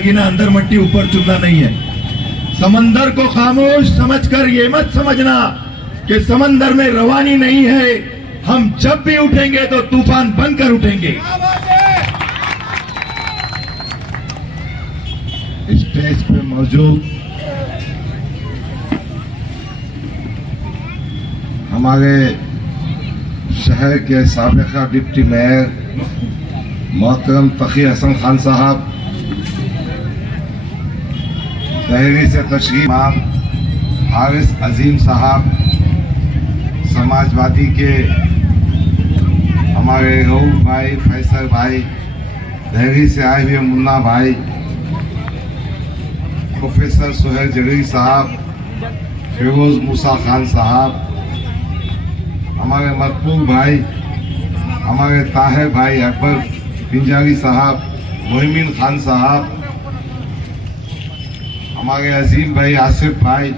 दागिना अंदर मट्टी ऊपर चुनना नहीं है। समंदर को खामोश समझकर ये मत समझना कि समंदर में रवानी नहीं है। हम जब भी उठेंगे तो तूफान बनकर उठेंगे। स्टेज पे मौजूद हमारे शहर के साबिका डिप्टी मेयर मोहतरम तकी हसन खान साहब, तहरी से तशरीफ इमाम हारिस अजीम साहब, समाजवादी के हमारे रऊफ भाई, फैसल भाई, तहरी से आए हुए मुन्ना भाई, प्रोफेसर सुहेल जगरी साहब, फिरोज मूसा खान साहब, हमारे मकबूल भाई, हमारे ताहिर भाई अकबर पिंजारी साहब, मोहिमीन खान साहब, हमारे अजीम भाई आसिफ भाई,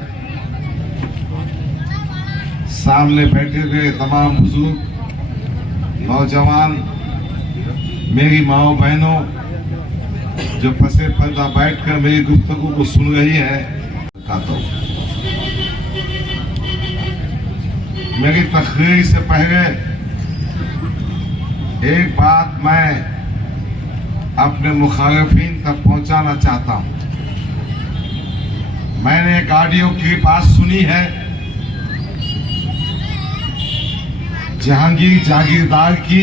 सामने बैठे हुए तमाम बुजुर्ग, नौजवान, मेरी माओ बहनों जो पसे पर्दा बैठकर मेरी गुफ्तगू को सुन रही है, तो मेरी तकरीर से पहले एक बात मैं अपने मुखालिफिन तक पहुंचाना चाहता हूं। मैंने एक ऑडियो क्लिप आज सुनी है जहांगीर जागीरदार की,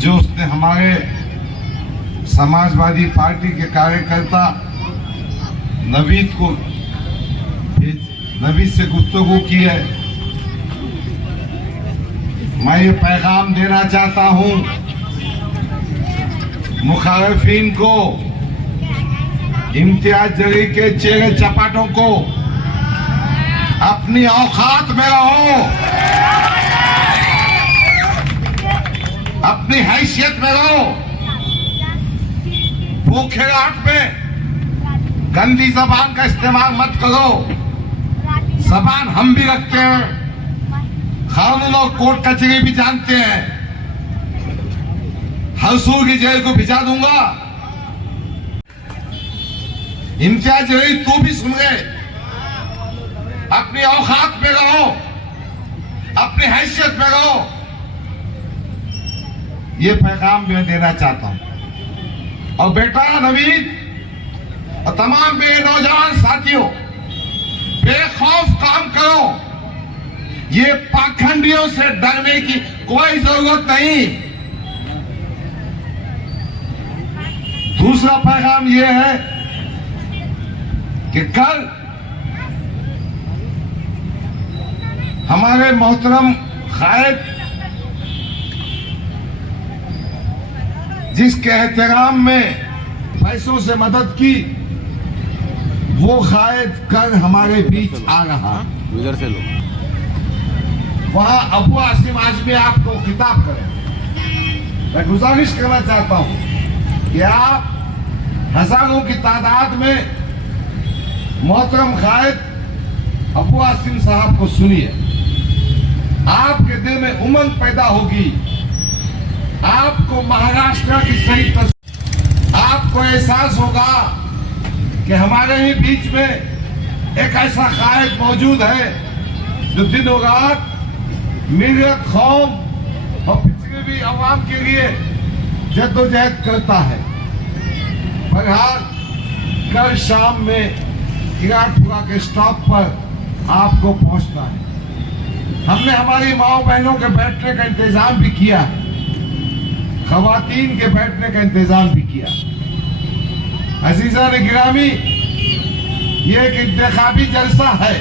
जो उसने हमारे समाजवादी पार्टी के कार्यकर्ता नवीद से गुफ्तगू की है। मैं ये पैगाम देना चाहता हूं मुखालिफिन को, इम्तियाज जलील के चेहरे चपाटों को, अपनी औकात में रहो, अपनी हैसियत में रहो। भूखे रात में गंदी जबान का इस्तेमाल मत करो। जबान हम भी रखते हैं, कानून और कोर्ट कचहरी भी जानते हैं। हसूर की जेल को भिजा दूंगा। इम्तियाज जलील तू भी सुन गए, अपनी औकात में रहो, अपनी हैसियत में रहो। ये पैगाम मैं देना चाहता हूं। और बेटा नवीद और तमाम मेरे नौजवान साथियों, बेखौफ काम करो। ये पाखंडियों से डरने की कोई जरूरत नहीं। दूसरा पैगाम यह है कि कल हमारे मोहतरम कायद जिसके एहतराम में पैसों से मदद की, वो कायद कल हमारे बीच आ रहा। इधर से लो। वहां अबू आसिम आजमी आपको खिताब करें। मैं गुजारिश करना चाहता हूं कि आप हजारों की तादाद में मोहतरम कायद अबू आसिम साहब को सुनिए। आपके दिल में उमंग पैदा होगी। आपको महाराष्ट्र की सही तस्वीर, आपको एहसास होगा कि हमारे ही बीच में एक ऐसा कायद मौजूद है जो दिनों रात मिल्लत, कौम और पिछड़ी अवाम के लिए जद्दोजहद करता है। बहरहाल कल शाम में किराटपुरा के स्टॉप पर आपको पहुंचना है। हमने हमारी माओ बहनों के बैठने का इंतजाम भी किया है, खवातीन के बैठने का इंतजाम भी किया। अजीजा ने गिरामी, ये एक इंतखाबी जलसा है।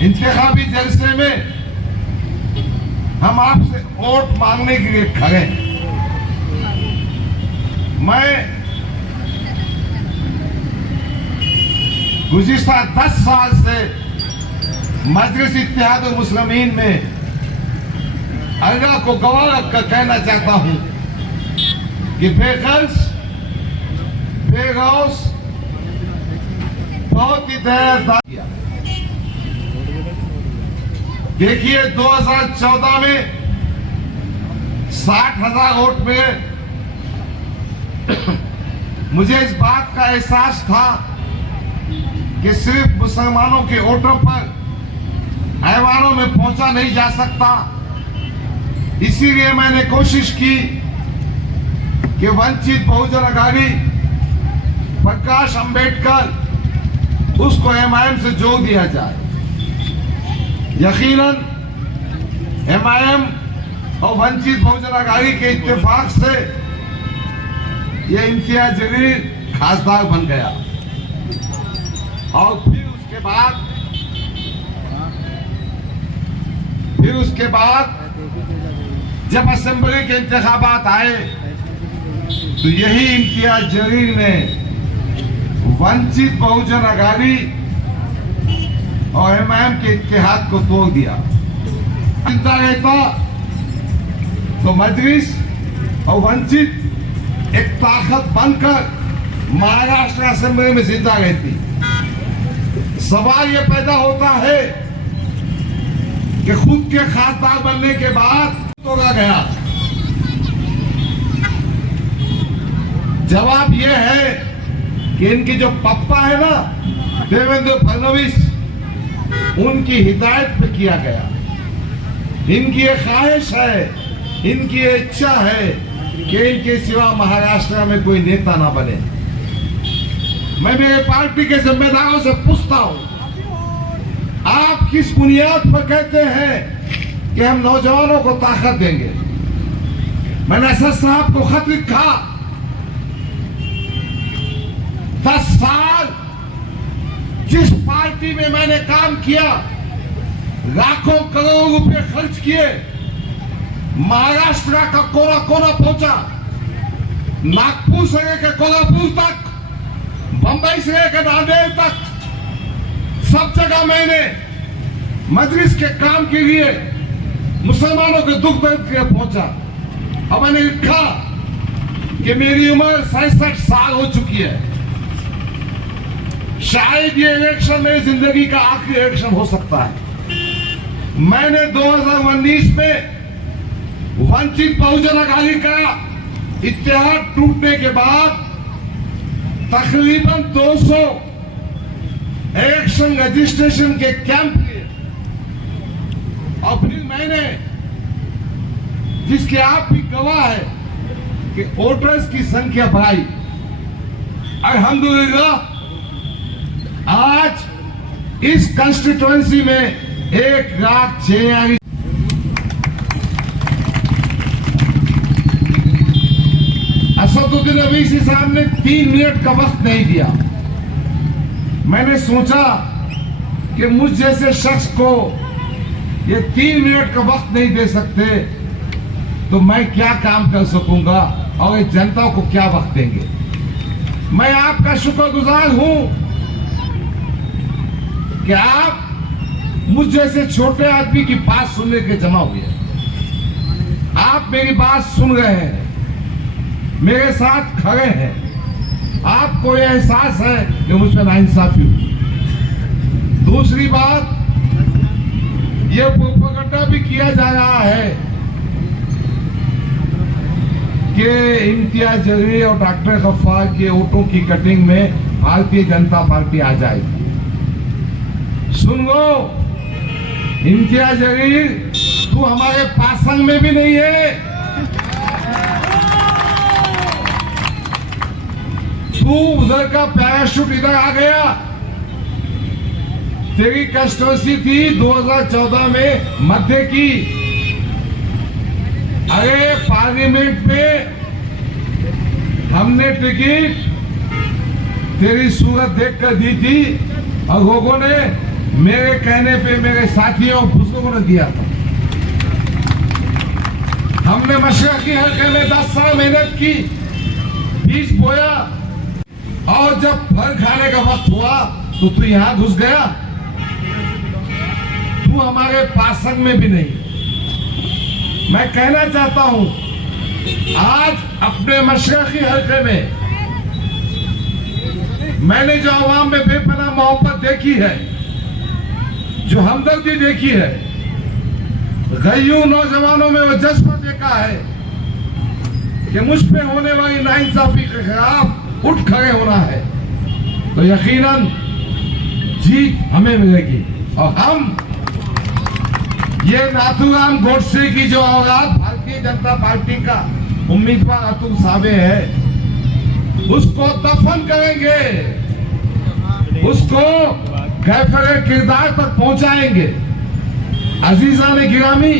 इंतखाबी जलसे में हम आपसे वोट मांगने के लिए खड़े हैं। मैं गुज़िश्ता 10 साल से मजलिस इत्तेहाद मुस्लिमीन में अल्लाह को गवाह रखकर कहना चाहता हूं कि बेगर्ज बेगौस बहुत ही दयादार किया। देखिए 2014 में 60,000 वोट में मुझे इस बात का एहसास था कि सिर्फ मुसलमानों के वोटों पर ऐवानों में पहुंचा नहीं जा सकता। इसीलिए मैंने कोशिश की कि वंचित बहुजन अघाड़ी प्रकाश अंबेडकर उसको एमआईएम से जोड़ दिया जाए। यकीनन एमआईएम और वंचित बहुजन अघाड़ी के इत्तेफाक से यह इम्तियाज जलील खासदार बन गया। और फिर उसके बाद जब असेंबली के इंतखाबात आए तो यही इम्तियाज जलील ने वंचित बहुजन अघाड़ी और एमआईएम के इत्तेहाद को तोड़ दिया। चिंता रहता तो मजलिस और वंचित एक ताकत बनकर महाराष्ट्र असेंबली में जिंदा रहती। सवाल यह पैदा होता है कि खुद के खासदार बनने के बाद तोड़ा गया। जवाब यह है कि इनकी जो पप्पा है ना देवेंद्र फडणवीस, उनकी हिदायत पे किया गया। इनकी ये ख्वाहिश है, इनकी ये इच्छा है कि इनके सिवा महाराष्ट्र में कोई नेता ना बने। मैं मेरे पार्टी के जिम्मेदारों से पूछता हूं, आप किस बुनियाद पर कहते हैं कि हम नौजवानों को ताकत देंगे? मैंने असद साहब को खत लिखा, 10 साल जिस पार्टी में मैंने काम किया, लाखों करोड़ों रुपए खर्च किए, महाराष्ट्र का कोना कोना पहुंचा, नागपुर से लेकर कोल्हापुर तक, बंबई से लेकर नांदेड़ तक, सब जगह मैंने मजलिस के काम के लिए मुसलमानों के दुख दर्द के लिए पहुंचा। और मैंने लिखा कि मेरी उम्र 67 साल हो चुकी है, शायद ये इलेक्शन मेरी जिंदगी का आखिरी इलेक्शन हो सकता है। मैंने 2019 में वंचित बहुजन अघाड़ी का इत्तेहाद टूटने के बाद तकरीबन 200 इलेक्शन रजिस्ट्रेशन के कैंप लिए, और फिर मैंने, जिसके आप भी गवाह है, कि वोटर्स की संख्या बढ़ाई। अल्हम्दुलिल्लाह आज इस कंस्टिट्यूएंसी में 1,46,000 असदुद्दीन अवीसी साहब ने 3 मिनट का वक्त नहीं दिया। मैंने सोचा कि मुझ जैसे शख्स को ये 3 मिनट का वक्त नहीं दे सकते तो मैं क्या काम कर सकूंगा और इस जनता को क्या वक्त देंगे। मैं आपका शुक्रगुजार हूं कि आप मुझ जैसे छोटे आदमी की बात सुनने के जमा हुए। आप मेरी बात सुन रहे हैं, मेरे साथ खड़े हैं, आपको यह एहसास है कि मुझ पर नाइंसाफी हुई। दूसरी बात, यह प्रोपेगेंडा भी किया जा रहा है कि इम्तियाज जलील और डॉक्टर गफ्फार के वोटों की कटिंग में भारतीय जनता पार्टी आ जाएगी। सुन लो इम्तियाज जलील, तू हमारे पासंग में भी नहीं है, तू उधर का पैराशूट इधर आ गया। तेरी कंस्टिट्यूंसी थी 2014 में मध्य की। अरे पार्लियामेंट में हमने टिकट तेरी सूरत देखकर दी थी और लोगों ने मेरे कहने पे, मेरे साथियों और बुजुर्गों ने दिया था। हमने मशरकी हल्के में 10 साल मेहनत की, बीज बोया, और जब फल खाने का वक्त हुआ तो तू यहां घुस गया। तू हमारे पासंग में भी नहीं। मैं कहना चाहता हूं, आज अपने मशरकी हल्के में मैंने जो आवाम में बेपनाह मोहब्बत देखी है, जो हमदर्दी देखी है, गयूं नौजवानों में वो जज्बा देखा है, कि मुझ पे होने वाली नाइंसाफी के खिलाफ उठ खड़े होना है, तो यकीनन जीत हमें मिलेगी। और हम ये नाथूराम गोडसे की जो औलाद भारतीय जनता पार्टी का उम्मीदवार अतुल सावे है, उसको दफन करेंगे, उसको गैफरे किरदार तक पहुंचाएंगे। अजीजा ने गिरामी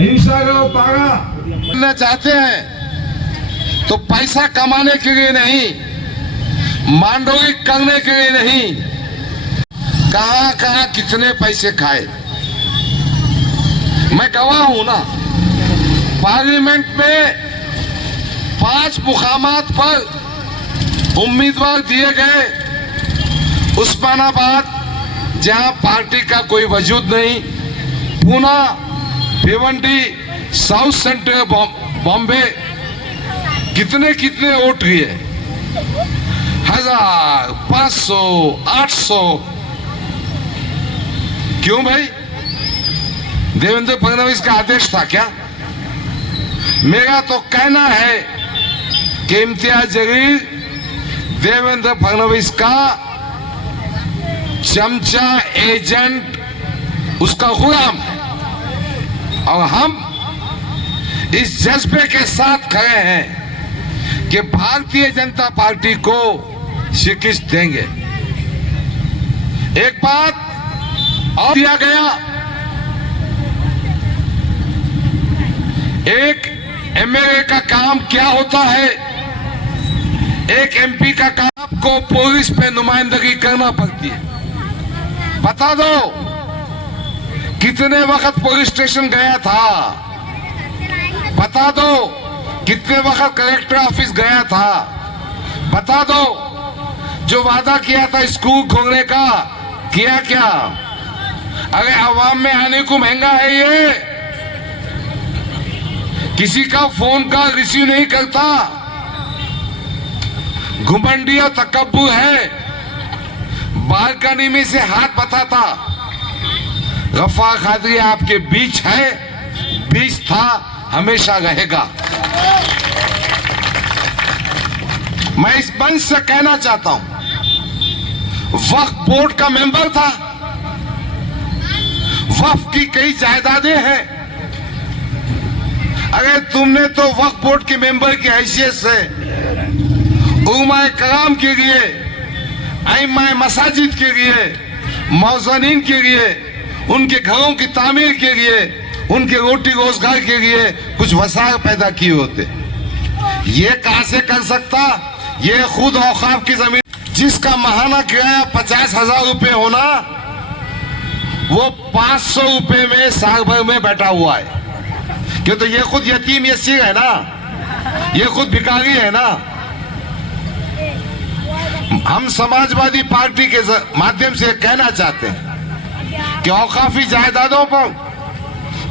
इंशाअल्लाह ताला करना चाहते हैं तो पैसा कमाने के लिए नहीं, मांडोलिक करने के लिए नहीं, कहां कहां कितने पैसे खाए। मैं गवाह हूं ना, पार्लियामेंट में 5 मुकामात पर उम्मीदवार दिए गए। उस्मानाबाद जहां पार्टी का कोई वजूद नहीं, पूना, भिवंडी, साउथ सेंट्रल बॉम्बे, कितने कितने वोट लिए, 1000, 500, 800। क्यों भाई? देवेंद्र फडणवीस का आदेश था क्या? मेरा तो कहना है कि इम्तियाज जलील देवेंद्र फडणवीस का चमचा, एजेंट, उसका गुलाम है। और हम इस जज्बे के साथ खड़े हैं कि भारतीय जनता पार्टी को शिकस्त देंगे। एक बात और दिया गया, एक एमएलए का काम क्या होता है, एक एमपी का काम को पुलिस पे नुमाइंदगी करना पड़ती है। बता दो कितने वक्त पुलिस स्टेशन गया था, बता दो कितने वक्त कलेक्टर ऑफिस गया था, बता दो जो वादा किया था स्कूल खोलने का किया क्या? अरे आवाम में आने को महंगा है ये, किसी का फोन का रिसीव नहीं करता, घुमंडी और तकब्बुर है, बालकनी में से हाथ बताता। गफ्फार कादरी आपके बीच है, बीच था, हमेशा रहेगा। मैं इस मंच से कहना चाहता हूं, वक्फ बोर्ड का मेंबर था, वक्फ की कई जायदादें हैं। अगर तुमने तो वक्फ बोर्ड के मेंबर की हैसियत से उलमाए कराम के लिए, अइम्माए मसाजिद के लिए, मौज़नीन के लिए, उनके घरों की तामीर के लिए, उनके रोटी रोजगार के लिए कुछ वसाइल पैदा किए होते, ये कहां से कर सकता? ये खुद औकाफ की जमीन जिसका माहाना किराया 50,000 रुपए होना, वो 500 रुपए में साल भर में बैठा हुआ है। क्यों? तो ये खुद यतीम यसीर है ना, ये खुद भिखारी है ना। हम समाजवादी पार्टी के माध्यम से कहना चाहते हैं कि औकाफी जायदादों पर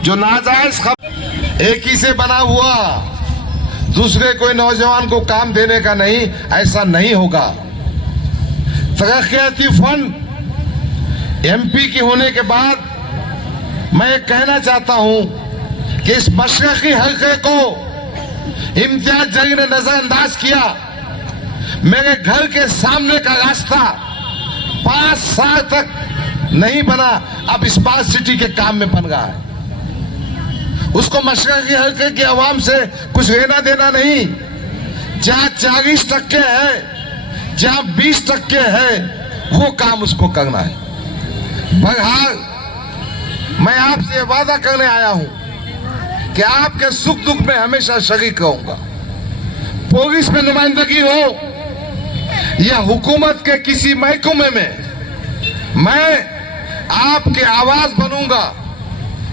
जो नाजायज एक ही से बना हुआ, दूसरे कोई नौजवान को काम देने का नहीं, ऐसा नहीं होगा। तरक्याती फंड एमपी की होने के बाद मैं ये कहना चाहता हूं कि इस मशरकी हल्के को इम्तियाज जलील ने नजरअंदाज किया। मेरे घर के सामने का रास्ता 5 साल तक नहीं बना, अब स्मार्ट सिटी के काम में बन रहा है। उसको मशरकी हल्के की आवाम से कुछ लेना देना नहीं। जहां 40% है, जहां 20% है, वो काम उसको करना है। बहरहाल मैं आपसे वादा करने आया हूं कि आपके सुख दुख में हमेशा शरीक रहूंगा। पुलिस में नुमाइंदगी हो या हुकूमत के किसी महकमे में, मैं आपके आवाज बनूंगा।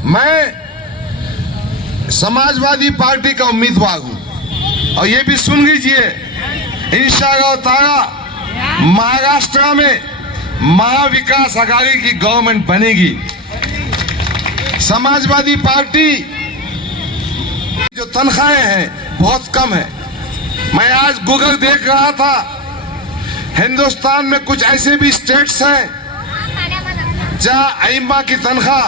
मैं समाजवादी पार्टी का उम्मीदवार हूं और ये भी सुन लीजिए, इंशाअल्लाह ताला महाराष्ट्र में महाविकास आघाड़ी की गवर्नमेंट बनेगी। समाजवादी पार्टी जो तनख्वाहें हैं बहुत कम है। मैं आज गूगल देख रहा था, हिंदुस्तान में कुछ ऐसे भी स्टेट्स हैं जहां अइम्मा की तनख्वाह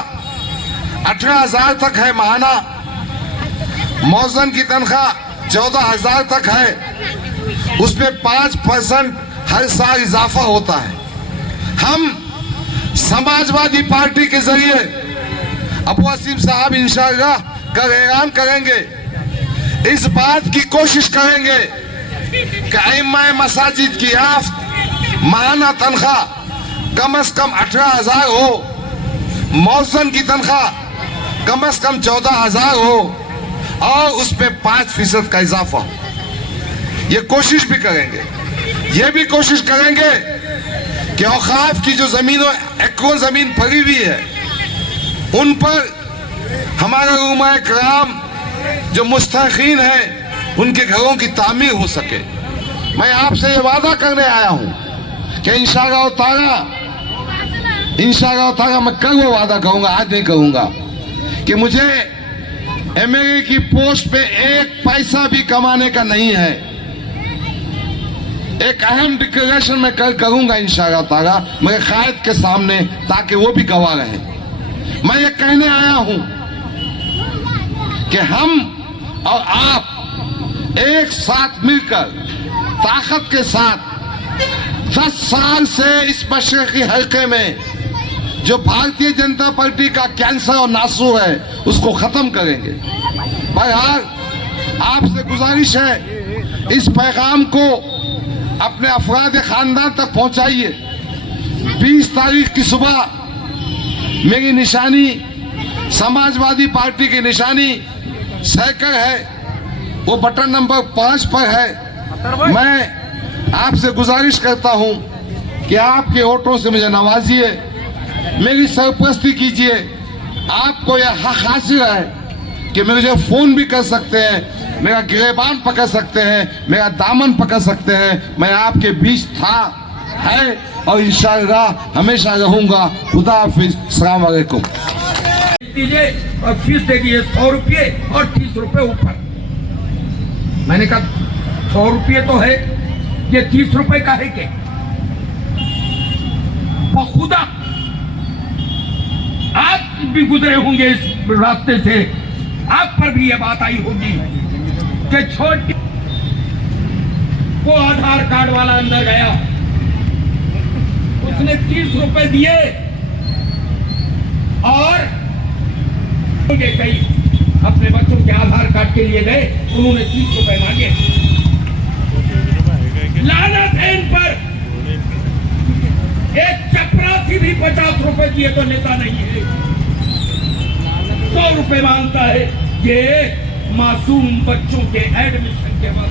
18,000 तक है माहाना। मौजन की तनख्वाह 14,000 तक है, उसमें 5% हर साल इजाफा होता है। हम समाजवादी पार्टी के जरिए अबू असीम साहब इंशाअल्लाह कल ऐलान करेंगे, इस बात की कोशिश करेंगे कि इमाम मसाजिद की माहाना तनख्वाह कम से कम 18,000 हो, मौजन की तनख्वाह कम से कम 14,000 हो और उसमें 5% का इजाफा हो। ये कोशिश भी करेंगे। ये भी कोशिश करेंगे कि औकाफ की जो एकड़ जमीन पड़ी हुई है उन पर हमारे उलमाए कराम जो मुस्तहिकीन हैं उनके घरों की तामीर हो सके। मैं आपसे ये वादा करने आया हूं कि इंशाअल्लाह ताला मैं कल वो वादा करूंगा, आज नहीं कहूंगा, कि मुझे एमएलए की पोस्ट पे 1 पैसा भी कमाने का नहीं है। एक अहम डिक्लेरेशन मैं कल करूंगा इंशाअल्लाह ताला मेरे कायद के सामने, ताकि वो भी गवाह रहे। मैं ये कहने आया हूं कि हम और आप एक साथ मिलकर ताकत के साथ 10 साल से इस मशरक़ी हल्के में जो भारतीय जनता पार्टी का कैंसर और नासूर है उसको खत्म करेंगे। बहरहाल आपसे गुजारिश है, इस पैगाम को अपने अफराद खानदान तक पहुंचाइए। 20 तारीख की सुबह मेरी निशानी समाजवादी पार्टी की निशानी साइकिल है, वो बटन नंबर 5 पर है। मैं आपसे गुजारिश करता हूं कि आपके वोटों से मुझे नवाजिए, मेरी सरपरस्ती कीजिए। आपको यह हक हासिल है कि मुझे फोन भी कर सकते हैं, मेरा गिरेबान पकड़ सकते हैं, मेरा दामन पकड़ सकते हैं। मैं आपके बीच था, है और इंशाअल्लाह हमेशा रहूंगा। खुदा हाफिज, अस्सलाम वालेकुम। दीजिए और फीस दे दिए 100 रुपये और 30 रुपये ऊपर। मैंने कहा 100 रुपये तो है, ये 30 रुपये का है क्या? खुदा आप भी गुजरे होंगे इस रास्ते से, आप पर भी ये बात आई होगी कि छोटी वो आधार कार्ड वाला अंदर गया, उसने 30 रुपए दिए और कई अपने बच्चों के आधार कार्ड के लिए गए, उन्होंने 30 रुपए मांगे। लानत है इन पर। एक चपरासी भी 50 रुपए दिए तो नेता नहीं है, 100 रुपए मांगता है। ये मासूम बच्चों के एडमिशन के बाद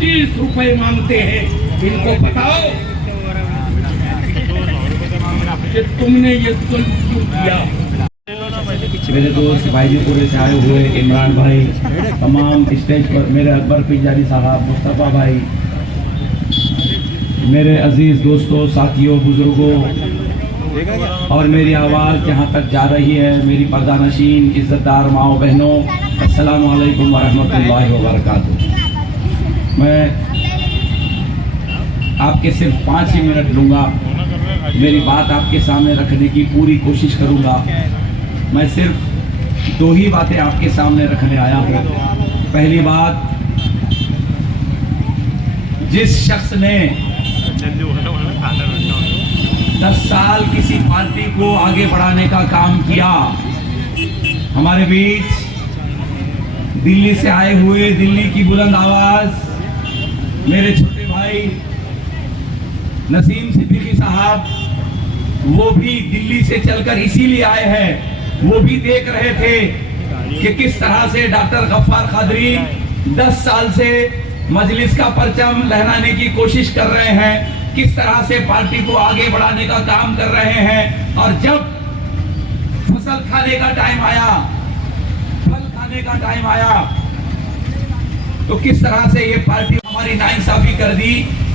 30 रुपए मांगते हैं। इनको बताओ कि तुमने ये जुल्म क्यों किया। मेरे दोस्त भाईजीपुर से आए हुए इमरान भाई, तमाम स्टेज पर मेरे अकबर पिंजारी साहब, मुस्तफ़ा भाई, मेरे अजीज़ दोस्तों, साथियों, बुजुर्गों और मेरी आवाज़ जहाँ तक जा रही है, मेरी पर्दानशीन इज़्ज़तदार माओ बहनों, अस्सलामु अलैकुम वरहमतुल्लाहि वबरकातुहू। मैं आपके सिर्फ 5 ही मिनट लूँगा, मेरी बात आपके सामने रखने की पूरी कोशिश करूँगा। मैं सिर्फ 2 ही बातें आपके सामने रखने आया हूँ। पहली बात, जिस शख्स ने 10 साल किसी पार्टी को आगे बढ़ाने का काम किया, हमारे बीच दिल्ली से आए हुए, दिल्ली की बुलंद आवाज, मेरे छोटे भाई नसीम सिद्दीकी साहब, वो भी दिल्ली से चलकर इसीलिए आए हैं। वो भी देख रहे थे कि किस तरह से डॉक्टर गफ्फार कादरी 10 साल से मजलिस का परचम लहराने की कोशिश कर रहे हैं, किस तरह से पार्टी को आगे बढ़ाने का काम कर रहे हैं। और जब फसल खाने का टाइम आया, फल खाने का टाइम आया, तो किस तरह से ये पार्टी हमारी नाइंसाफी कर दी।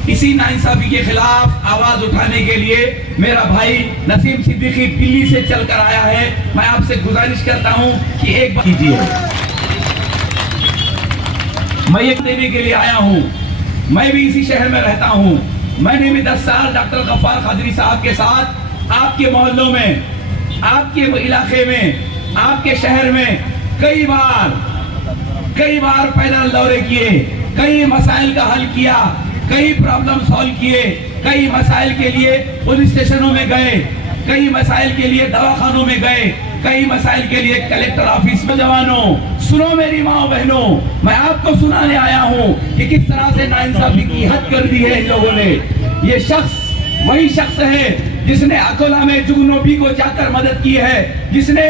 इसी नाइंसाफी के खिलाफ आवाज उठाने के लिए मेरा भाई नसीम सिद्दीकी दिल्ली से चलकर आया है। मैं आपसे गुजारिश करता हूं कि एक बार कीजिए। मैं ये देने के लिए आया हूं, मैं भी इसी शहर में रहता हूं। मैंने भी 10 साल डॉक्टर गफ्फार कादरी साहब के साथ आपके मोहल्लों में, आपके इलाके में, आपके शहर में कई बार कई बार पैदल दौरे किए, कई मसाइल का हल किया, कई प्रॉब्लम सॉल्व किए, कई मसाइल के लिए पुलिस स्टेशनों में गए, कई मसाइल के लिए दवाखानों में गए, कई मसाइल के लिए कलेक्टर ऑफिस में। जवानों सुनो, मेरी माँ बहनों, मैं आपको सुनाने आया हूँ कि किस तरह से नाइंसाफी की हद कर दी है इन लोगों ने। ये शख्स वही शख्स है जिसने अकोला में जुगनोबी को जाकर मदद की है, जिसने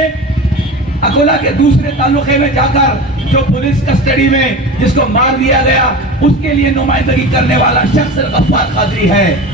अकोला के दूसरे तालुके में जाकर जो पुलिस कस्टडी में जिसको मार दिया गया उसके लिए नुमाइंदगी करने वाला शख्स गफ्फार कादरी है।